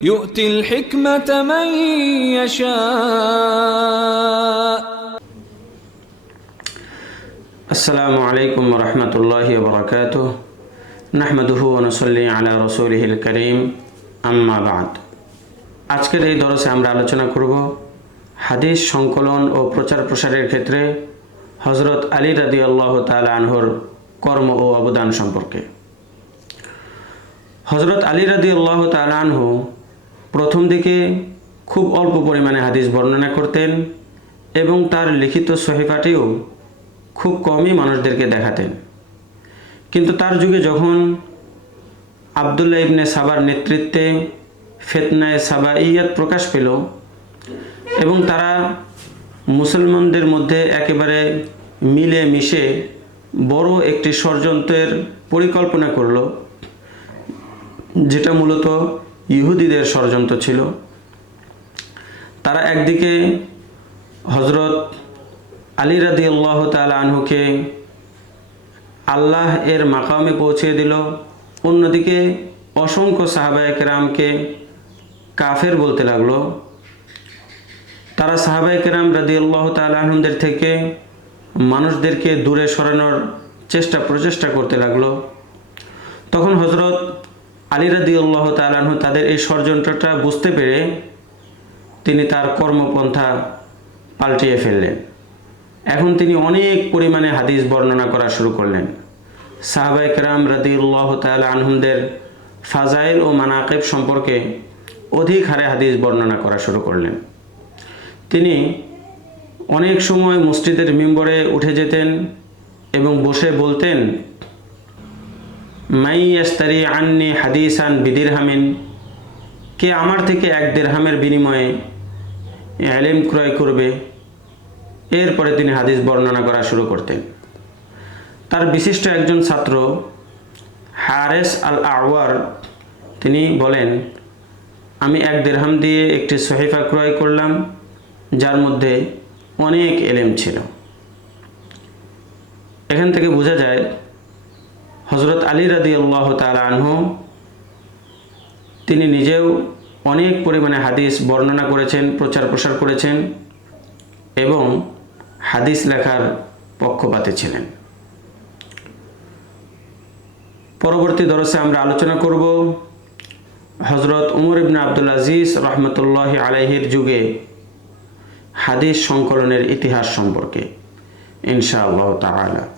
يؤتي الحكمة من يشاء السلام عليكم ورحمة الله وبركاته نحمده ونصلي على رسوله الكريم أما بعد আজকের এই দরসে আমরা আলোচনা করব হাদিস সংকলন ও প্রচার প্রসারের ক্ষেত্রে হজরত আলী রাদি আল্লাহ তালা আনহর কর্ম ও অবদান সম্পর্কে হজরত আলী রাদি আল্লাহ তালানহু প্রথম দিকে খুব অল্প পরিমাণে হাদিস বর্ণনা করতেন এবং তার লিখিত সহিফাটিও খুব কমই মানুষদেরকে দেখাতেন। কিন্তু তার যুগে যখন আবদুল্লাহ ইবনে সাবার নেতৃত্বে ফেতনায় সাবাইয়াত প্রকাশ পেল এবং তারা মুসলমানদের মধ্যে একেবারে মিলে মিশে বড় একটি ষড়যন্ত্রের পরিকল্পনা করল, যেটা মূলত ইহুদিদের ষড়যন্ত্র ছিল। তারা একদিকে হজরত আলী রাদি আল্লাহ তাল আনহুকে আল্লাহ এর মাকামে পৌঁছে দিল, অন্যদিকে অসংখ্য সাহাবায়ক রামকে কাফের বলতে লাগল। তারা সাহাবায়ক রাম রাদি আল্লাহ তাল আহমদের থেকে মানুষদেরকে দূরে সরানোর চেষ্টা প্রচেষ্টা করতে লাগল। তখন হজরত আলী রাদি আল্লাহ তালাহু তাদের এই ষড়যন্ত্রটা বুঝতে পেরে তিনি তার কর্মপন্থা পাল্টিয়ে ফেললেন। এখন তিনি অনেক পরিমাণে হাদিস বর্ণনা করা শুরু করলেন। সাহাবাই কেরাম রাদিউল্লাহ তাল আনহুমদের ফাজাইল ও মানাকেব সম্পর্কে অধিক হারে হাদিস বর্ণনা করা শুরু করলেন। তিনি অনেক সময় মসজিদের মেম্বরে উঠে যেতেন এবং বসে বলতেন মাই আন্নি হাদিসান বিদিরহামিন। কে আমার থেকে এক দেড়হামের বিনিময়ে এলেম ক্রয় করবে? এরপরে তিনি হাদিস বর্ণনা করা শুরু করতেন। তার বিশিষ্ট একজন ছাত্র, হারেস আল আওয়ার তিনি বলেন, আমি এক দেড়হাম দিয়ে একটি সহিফা ক্রয় করলাম, যার মধ্যে অনেক এলেম ছিল। এখান থেকে বোঝা যায় হজরত আলী রাদি আল্লাহ তালা আনহু, তিনি নিজেও অনেক পরিমাণে হাদিস বর্ণনা করেছেন, প্রচার প্রসার করেছেন এবং হাদিস লেখার পক্ষপাতে ছিলেন। পরবর্তী দরসে আমরা আলোচনা করব হজরত উমর ইবনে আব্দুল আজিজ রহমতুল্লাহ আলাইহির যুগে হাদিস সংকলনের ইতিহাস সম্পর্কে, ইনশাআল্লাহ তাআলা।